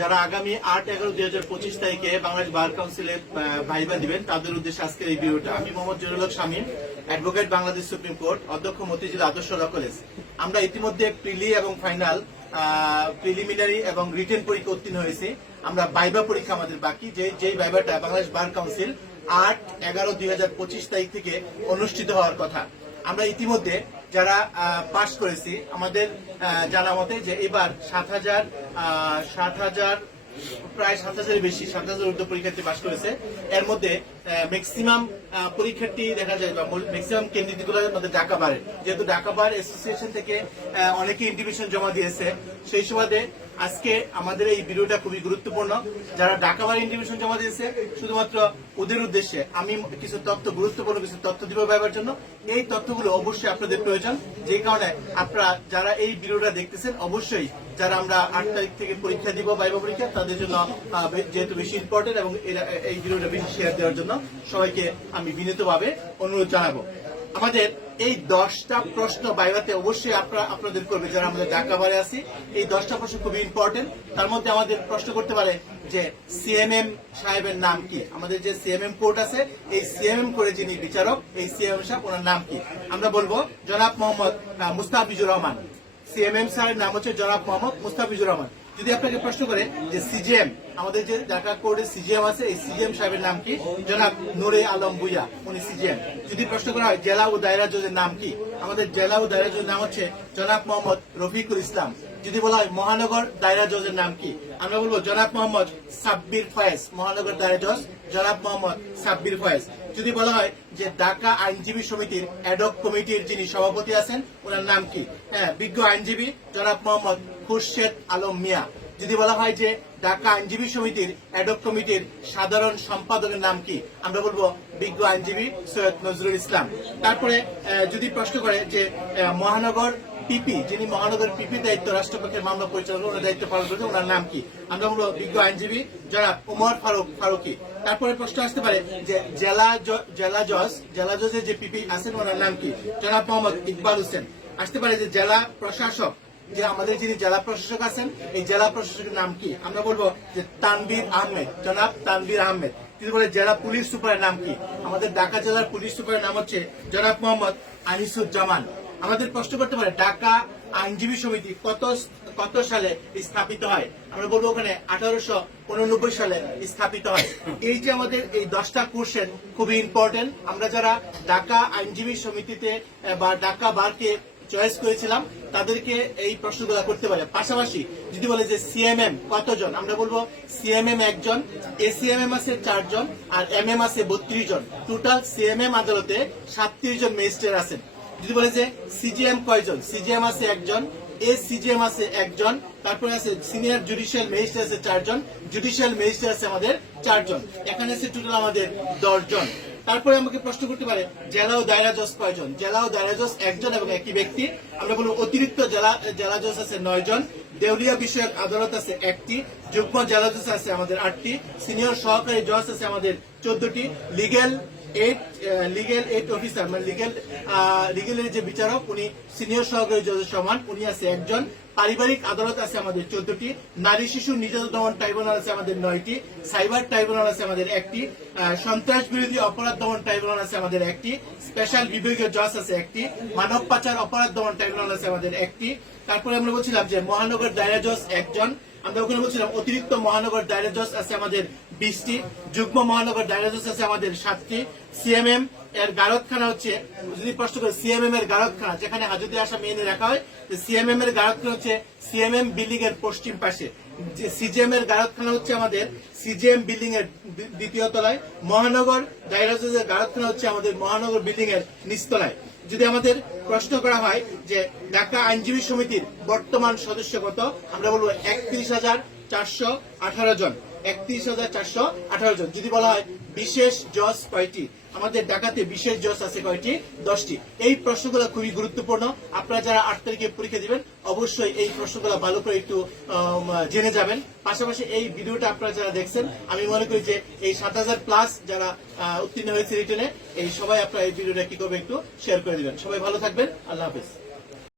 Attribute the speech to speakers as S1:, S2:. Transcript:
S1: যারা আগামী আট এগারো দুই হাজার পঁচিশ তারিখে বাংলাদেশ বার কাউন্সিলে ভাইবা দিবেন তাদের উদ্দেশ্যে আজকে এই ভিডিওটা আমি মোহাম্মদ জহুরুল স্বামী অ্যাডভোকেট বাংলাদেশ সুপ্রিম কোর্ট অধ্যক্ষ মতিঝিল আদর্শ কলেজ আমরা ইতিমধ্যে প্রিলি এবং ফাইনাল প্রিলিমিনারি এবং রিটেন পরীক্ষা উত্তীর্ণ হয়েছে আমরা বাইবা পরীক্ষা আমাদের বাকি যে যেই বাইবাটা বাংলাদেশ বার কাউন্সিল আট এগারো দুই হাজার পঁচিশ তারিখ থেকে অনুষ্ঠিত হওয়ার কথা আমরা ইতিমধ্যে যারা পাশ করেছি আমাদের জানা মতে যে এবার সাত হাজার সাত হাজার প্রায় সাত হাজারের বেশি সাত হাজার ঊর্ধ্ব পরীক্ষার্থী পাশ করেছে এর মধ্যে ম্যাক্সিমাম পরীক্ষার্থী দেখা যায় বা ম্যাক্সিমাম কেন্দ্রগুলোর মধ্যে ডাকাবার যেহেতু ডাকাবার বার অ্যাসোসিয়েশন থেকে অনেকে ইন্ডিভিশন জমা দিয়েছে সেই সময় আজকে আমাদের এই ভিডিওটা খুবই গুরুত্বপূর্ণ যারা ঢাকা বার ইন্টিমেশন জমা দিয়েছে শুধুমাত্র ওদের উদ্দেশ্যে আমি কিছু তথ্য গুরুত্বপূর্ণ কিছু তথ্য দিব পাইবার জন্য এই তথ্যগুলো অবশ্যই আপনাদের প্রয়োজন যে কারণে আপনারা যারা এই ভিডিওটা দেখতেছেন অবশ্যই যারা আমরা আট তারিখ থেকে পরীক্ষা দিব বাইবা পরীক্ষা তাদের জন্য যেহেতু বেশি ইম্পর্টেন্ট এবং এই ভিডিওটা বেশি শেয়ার দেওয়ার জন্য সবাইকে আমি বিনীতভাবে অনুরোধ জানাবো আমাদের এই দশটা প্রশ্ন বাইরাতে অবশ্যই আপনাদের করবে যারা আমাদের ঢাকা বারে আছি এই দশটা প্রশ্ন খুবই ইম্পর্টেন্ট তার মধ্যে আমাদের প্রশ্ন করতে পারে যে সিএমএম সাহেবের নাম কি আমাদের যে সিএমএম কোর্ট আছে এই সিএমএম করে যিনি বিচারক এই সিএমএম সাহেব ওনার নাম কি আমরা বলবো জনাব মোহাম্মদ মুস্তাফিজুর রহমান সিএমএম সাহেবের নাম হচ্ছে জনাব মোহাম্মদ মুস্তাফিজুর রহমান যদি আপনাকে প্রশ্ন করে যে সিজিএম আমাদের যে ঢাকা কোর্টে সিজিএম আছে এই সিজিএম সাহেবের নাম কি জনাব নুরে আলম বুইয়া উনি সিজিএম যদি প্রশ্ন করা হয় জেলা ও দায়রা জজের নাম কি আমাদের জেলা ও দায়রা জজের নাম হচ্ছে জনাব মোহাম্মদ রফিকুল ইসলাম যদি বলা হয় মহানগর দায়রা জজের নাম কি আমরা বলবো জনাব মোহাম্মদ সাব্বির ফয়েজ মহানগর দায়রা জজ জনাব মোহাম্মদ সাব্বির ফয়েজ যদি বলা হয় যে ঢাকা আইনজীবী সমিতির অ্যাডক কমিটির যিনি সভাপতি আছেন ওনার নাম কি হ্যাঁ বিজ্ঞ আইনজীবী জনাব মোহাম্মদ খুরশেদ আলম মিয়া যদি বলা হয় যে ঢাকা আইনজীবী সমিতির অ্যাডক কমিটির সাধারণ সম্পাদকের নাম কি আমরা বলবো বিজ্ঞ আইনজীবী সৈয়দ নজরুল ইসলাম তারপরে যদি প্রশ্ন করে যে মহানগর পিপি যিনি মহানগর পিপি দায়িত্ব রাষ্ট্রপক্ষের মামলা পরিচালনা ওনার দায়িত্ব পালন করেছেন ওনার নাম কি আমরা হলো বিজ্ঞ আইনজীবী যারা উমর ফারুক ফারুকি তারপরে প্রশ্ন আসতে পারে যে জেলা জেলা জজ জেলা জজের যে পিপি আছেন ওনার নাম কি জনাব মোহাম্মদ ইকবাল হোসেন আসতে পারে যে জেলা প্রশাসক যে আমাদের যিনি জেলা প্রশাসক আছেন এই জেলা প্রশাসকের নাম কি আমরা বলবো যে তানবির আহমেদ জনাব তানবির আহমেদ তিনি বলে জেলা পুলিশ সুপারের নাম কি আমাদের ঢাকা জেলার পুলিশ সুপারের নাম হচ্ছে জনাব মোহাম্মদ আনিসুজ্জামান আমাদের প্রশ্ন করতে পারে ঢাকা আইনজীবী সমিতি কত কত সালে স্থাপিত হয় আমরা বলবো ওখানে আঠারোশো সালে স্থাপিত হয় এই যে আমাদের এই দশটা কোর্সের খুবই ইম্পর্টেন্ট আমরা যারা ঢাকা আইনজীবী সমিতিতে বা ঢাকা বারকে চয়েস করেছিলাম তাদেরকে এই প্রশ্নগুলো করতে পারে পাশাপাশি যদি বলে যে সিএমএম কতজন আমরা বলবো সিএমএম একজন এসিএমএম আছে চারজন আর এম এম আছে বত্রিশ জন টোটাল সিএমএম আদালতে সাতত্রিশ জন ম্যাজিস্ট্রেট আছেন যদি বলে যে সিজিএম কয়জন সিজিএম আছে একজন এ সিজিএম আছে একজন তারপরে আছে সিনিয়র জুডিশিয়াল ম্যাজিস্ট্রেট আছে চারজন জুডিশিয়াল ম্যাজিস্ট্রেট আছে আমাদের চারজন এখানে আছে টোটাল আমাদের দশজন তারপরে আমাকে প্রশ্ন করতে পারে জেলা ও দায়রা জজ কয়জন জেলা ও দায়রা জজ একজন এবং একই ব্যক্তি আমরা বলবো অতিরিক্ত জেলা জেলা জজ আছে নয় জন দেউলিয়া বিষয়ক আদালত আছে একটি যুগ্ম জেলা জজ আছে আমাদের আটটি সিনিয়র সহকারী জজ আছে আমাদের চোদ্দটি legal eight legal eight officer মানে লিগেল লিগেলের যে বিচারক উনি সিনিয়র সহকারী জজের সমান উনি আছে একজন পারিবারিক আদালত আছে আমাদের চোদ্দটি নারী শিশু নির্যাতন দমন ট্রাইব্যুনাল আছে আমাদের নয়টি সাইবার ট্রাইব্যুনাল আছে আমাদের একটি সন্ত্রাস বিরোধী অপরাধ দমন ট্রাইব্যুনাল আছে আমাদের একটি স্পেশাল বিভাগীয় জজ আছে একটি মানব পাচার অপরাধ দমন ট্রাইব্যুনাল আছে আমাদের একটি তারপরে আমরা বলছিলাম যে মহানগর মহানগর দায়রা জজ একজন আমরা ওখানে বলছিলাম অতিরিক্ত মহানগর দায়রা জজ আছে আমাদের বিশটি যুগ্ম মহানগর দায়রা জজ আছে আমাদের সাতটি সিএমএম এর গারদখানা হচ্ছে যদি প্রশ্ন করে সিএমএম এর গারদখানা যেখানে হাজুদি আসা এনে রাখা হয় সিএমএম এর গারদখানা হচ্ছে সিএমএম বিল্ডিং এর পশ্চিম পাশে সিজিএম এর গারদখানা হচ্ছে আমাদের সিজিএম বিল্ডিং এর দ্বিতীয় তলায় মহানগর দায়রা জজের গারদখানা হচ্ছে আমাদের মহানগর বিল্ডিং এর নিচতলায় যদি আমাদের প্রশ্ন করা হয় যে ঢাকা আইনজীবী সমিতির বর্তমান সদস্য কত আমরা বলবো একত্রিশ হাজার চারশো আঠারো জন একত্রিশ হাজার চারশো আঠারো জন যদি বলা হয় বিশেষ জজ কয়টি আমাদের ডাকাতে বিশেষ জজ আছে কয়টি দশটি এই প্রশ্নগুলো খুবই গুরুত্বপূর্ণ আপনারা যারা আট তারিখে পরীক্ষা দিবেন অবশ্যই এই প্রশ্নগুলো ভালো করে একটু জেনে যাবেন পাশাপাশি এই ভিডিওটা আপনারা যারা দেখছেন আমি মনে করি যে এই সাত হাজার প্লাস যারা উত্তীর্ণ হয়েছে রিটেনে এই সবাই আপনারা এই ভিডিওটা কি করবে একটু শেয়ার করে দিবেন সবাই ভালো থাকবেন আল্লাহ হাফিজ